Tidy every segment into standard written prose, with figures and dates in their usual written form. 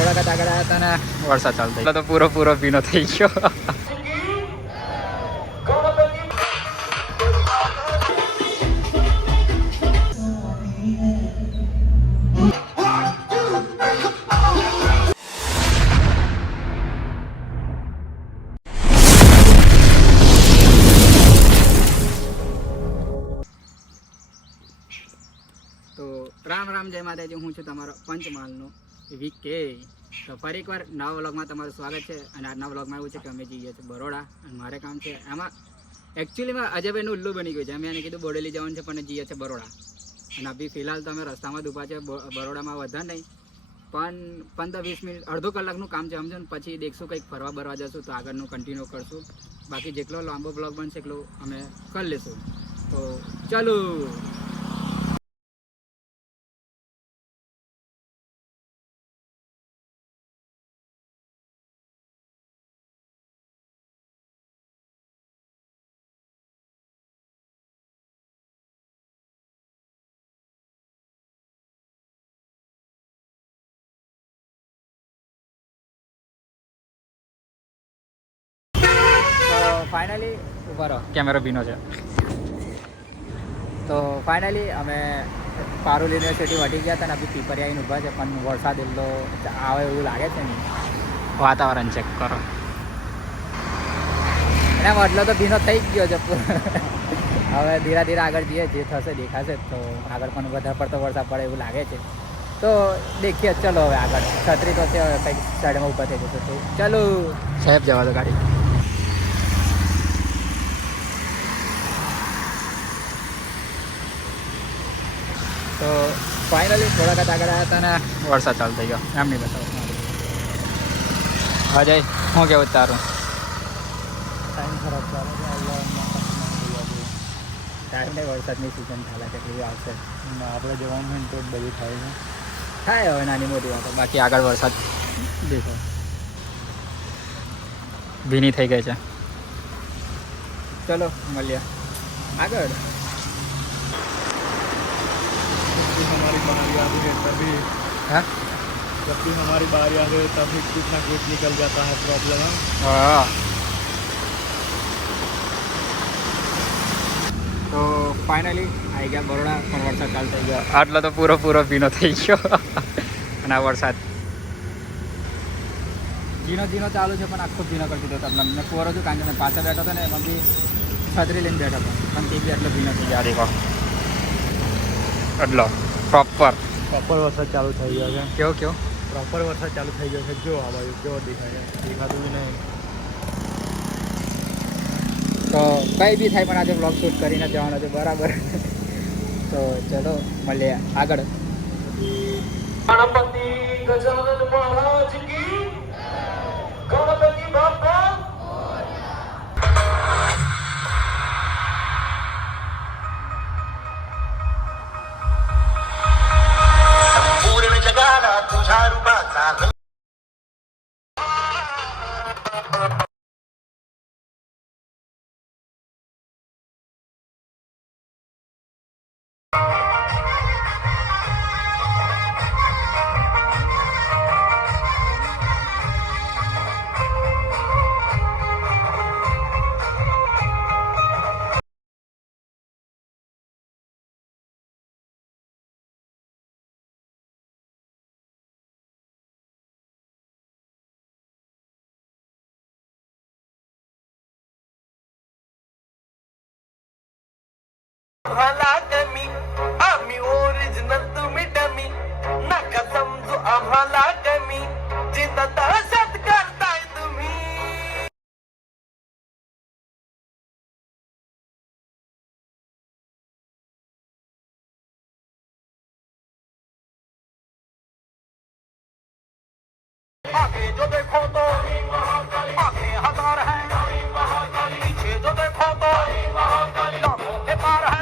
થોડાક આગળ આવ્યા હતા ને વરસાદ ચાલુ થઈ ગયો તો પૂરો ભીનો થઈ ગયો. તો રામ જય માતાજી, હું છું તમારો પંચમહાલનો VK. તો ફરી એકવાર નવા વ્લોગમાં તમારું સ્વાગત છે. અને આજના વ્લોગમાં એવું છે કે અમે જઈએ છીએ બરોડા અને મારે કામ છે એમાં. એકચ્યુઅલીમાં અજયભાઈનું ઉલ્લુ બની ગયું છે. અમે એને કીધું બોડેલી જવાનું છે પણ જઈએ છીએ બરોડા. અને અભી ફિલહાલ તો અમે રસ્તામાં જ ઊભા છે. બરોડામાં વધારે નહીં પણ 15-20 મિનિટ અડધો કલાકનું કામ છે સમજો ને. પછી દેખશું કંઈક ફરવા જશું તો આગળનું કન્ટિન્યુ કરશું. બાકી જેટલો લાંબો બ્લોગ બનશે એટલું અમે કરી લઈશું. તો ચાલો. ફાઇનલી ઉભા રહો, કેમેરો ભીનો છે. તો ફાઇનલી અમે પારુલ યુનિવર્સિટી વટી ગયા હતા ને અભી પીપરિયા આવીને ઊભા છે. પણ વરસાદ એટલો આવે એવું લાગે છે ને. વાતાવરણ ચેક કરો. એના મતલબ તો ભીનો થઈ જ ગયો છે હવે ધીરે આગળ જઈએ, જે થશે દેખાશે. તો આગળ પણ વધારે પડતો વરસાદ પડે એવું લાગે છે. તો દેખીએ ચલો હવે આગળ. છત્રી તો છે, કંઈક સાઈડમાં ઊભા થઈ જશે. તો ચાલો સાહેબ જવા દો ગાડી. તો ફાઇનલી થોડાક આગળ આવ્યા હતા ને વરસાદ ચાલુ થઈ ગયો. એમ નહીં બતાવો અજય, શું કેવું તારું? ટાઈમ ખરાબ ચાલે છે. ટાઈમ નહીં, વરસાદની સિઝન ચાલે છે એટલે આવશે. આપણે જવાનું હોય ને તો બધું થાય હવે નાની મોટી વાતો. બાકી આગળ વરસાદ દેખો ભીની થઈ ગઈ છે. ચલો મળીએ આગળ. हमारी बारी आ गई है तभी हाँ जब भी हमारी बारी आ गई तभी कुछ ना कुछ निकल जाता है प्रॉब्लम. हाँ તો ફાઇનલી આવી ગયા બરોડા. પણ વરસાદ ચાલુ થઈ ગયો. આટલો તો પૂરો ભીનો થઈ ગયો. અને આ વરસાદ ઝીણો ચાલુ છે પણ આખો ભીનો કરી દીધો તમને. મેં કોરો છું કારણ કે મેં પાછળ બેઠો હતો ને એમાં બી છત્રી લઈને બેઠો હતો પણ તે બી આટલો ભીનો થઈ ગયા. દેખો એટલો પ્રોપર વરસાદ ચાલુ થઈ ગયો છે. કેવો પ્રોપર વરસાદ ચાલુ થઈ ગયો છે. જો આ બાજુ કેવો દેખાય છે, દેખાતું બી નહીં. તો કંઈ બી થાય પણ આજે બ્લોગ શૂટ કરીને જવાનો છે બરાબર. તો ચલો મળીએ આગળ. ગણપતિ ગજાનન મહારાજ કી ગણપતિ બાપા पूर्ण जगाला तुझ्या रूपाचा आम्हाला कमी आम्ही ओरिजिनल तुम्ही डमी नका समजू आम्हाला कमी जिथं तळसात करताय तुम्ही. आगे जो देखो तो आगे हजार है, पीछे जो देखो तो लाखों के पार है.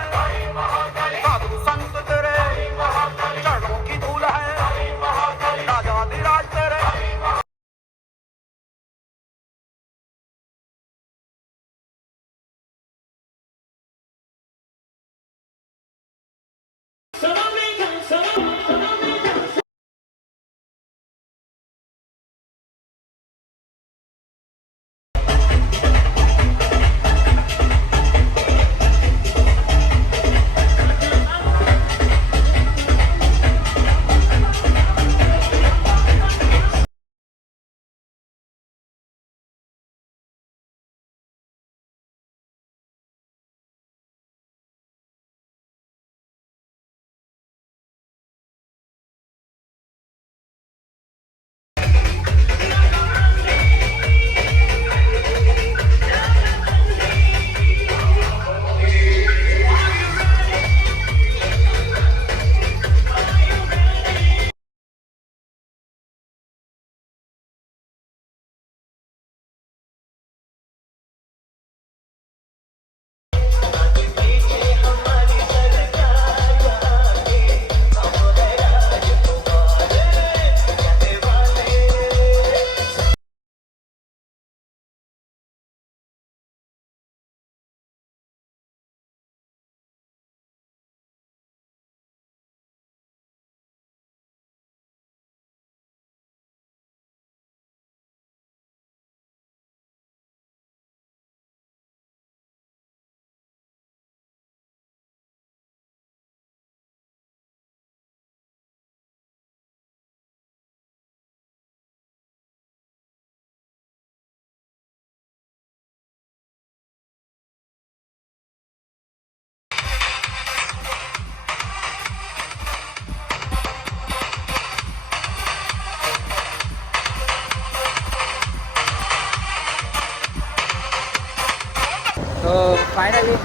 ફાઇનલી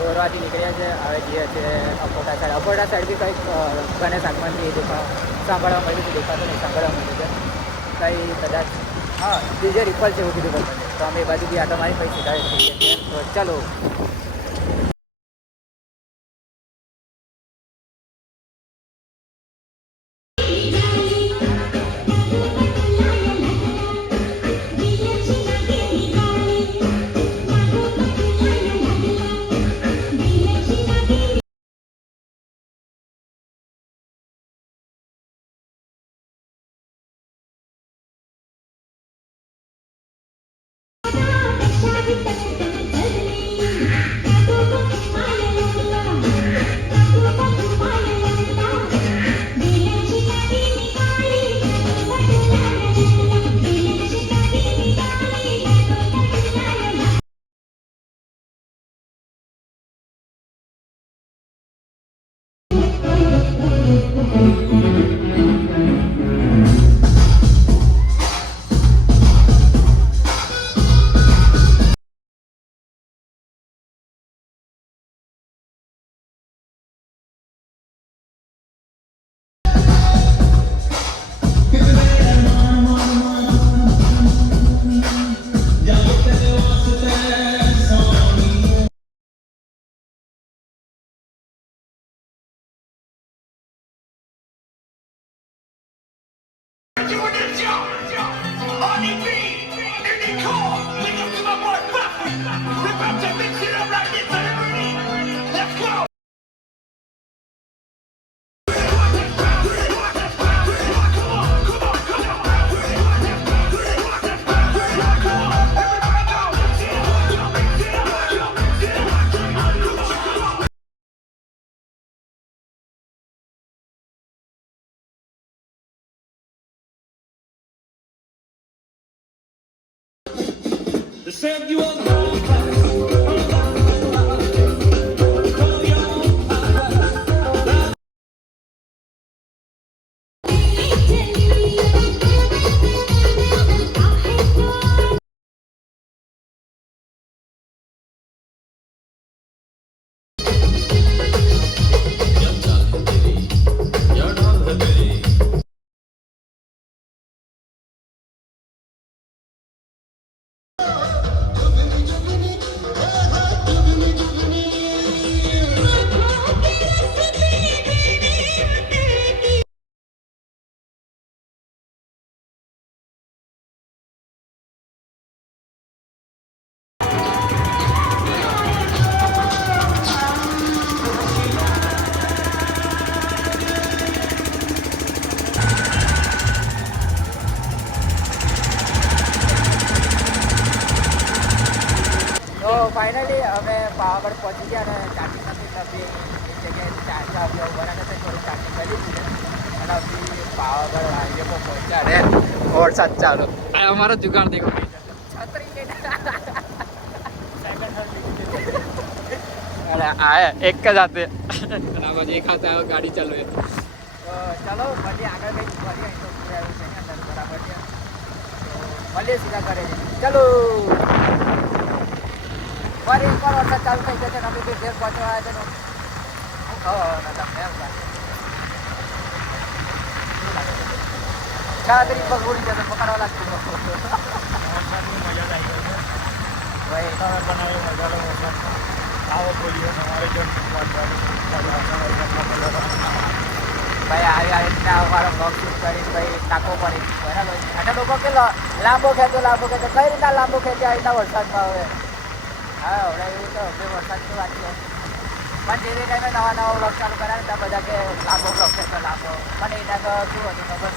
દોરવાથી નીકળ્યા છે. હવે જઈએ છે અપોટા સાઈડથી કંઈક ગણેશ આગમનથી સાંભળવા મળ્યું છે. દેખાતું નહીં, સાંભળવા મળ્યું છે કંઈ કદાચ. હા, ડીજે રિપલ છે એવું કીધું બધાને. તો અમે એ બાજુ બી આટો મારી પછી સીધા જઈએ છીએ. તો ચાલો. તો ફાઇનલી અમે પાવાગઢ પહોંચી ગયા અને ચાર્જિંગ નથી થતી. એક જગ્યાએ ચાર્જ આવ્યો બરાબર છે, થોડી ચાર્જિંગ કરી દીધી અને અભી પાવાગઢ હાઈવે પર પહોંચ્યા રે. વરસાદ ચાલુ. આ અમારો જુગાડ દેખો, છત્રી અરે આ એક જ હાથે અને આ બાજુ એક હાથે ગાડી ચાલુ. તો ચાલો મળીએ આગળ કંઈક મળીએ. તો આવ્યું છે અંદર બરાબર છે. મળીએ સીધા કરે છે. ચાલો ફરી એકવાર વરસાદ ચાલુ થઈ જશે. અમે બી ઘેર પહોંચવા આવ્યા છે. હું તમને એમ છાત્રી પર ઉડી જશે, પકડવા લાગતું. ભાઈ આવી રીતના અમારો બ્લોગ શૂટ કરી ભાઈ ટાંકો પડી બરાબર. અને લોકો કે લાંબો ખેંચો કઈ રીતના લાંબો ખેંચે આ રીતના વરસાદમાં હવે. હા હવે એવું તો હવે વરસાદની વાત છે. પણ જે ટાઈમે નવા બ્લોગ ચાલુ કરાવે ત્યાં બધા કે લાંબો બ્લોગ ખેંચો લાંબો. પણ એના તો શું હતું ખબર,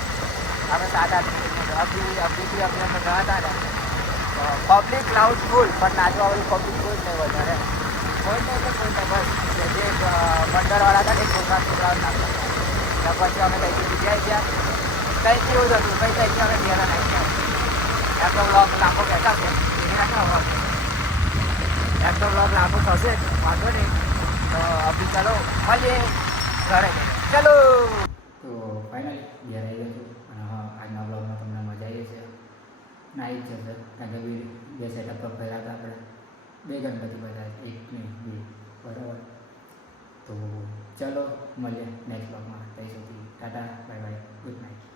અમે 7-8 અભી અમે ગયા હતા ને પબ્લિક ક્રાઉડ ફૂલ, પણ નાચવા વાળું પબ્લિક ફૂલ નહીં વધારે. કોઈ નહીં તો કોઈ નહીં, બસ જે મંડળવાળા હતા ને છોકરા નાચતા. પછી અમે કંઈથી જગ્યાએ ગયા. કંઈથી એવું જ હતું કંઈ કંઈથી અમે ઘેરા નાખી ગયા. એમ તો બ્લોગ લાંબો કહેતા છે એમ તો બ્લોગ લાંબો થશે વાંધો નહીં. તો અભી ચાલો મળીએ ઘરે જઈએ. ચાલો તો ફાઇનલી ઘેર આવી ગયો છું. અને આજના બ્લોગમાં તમને મજા આવી છે ના આવી જ જશે કારણ કે બે સેટઅપ પર ફર્યા હતા આપણે. 2 ગણપતિ બધા, 1 ને 2, બરાબર. તો ચલો મળીએ નેક્સ્ટ બ્લોગમાં. ત્યાં સુધી Tata, bye bye, good night.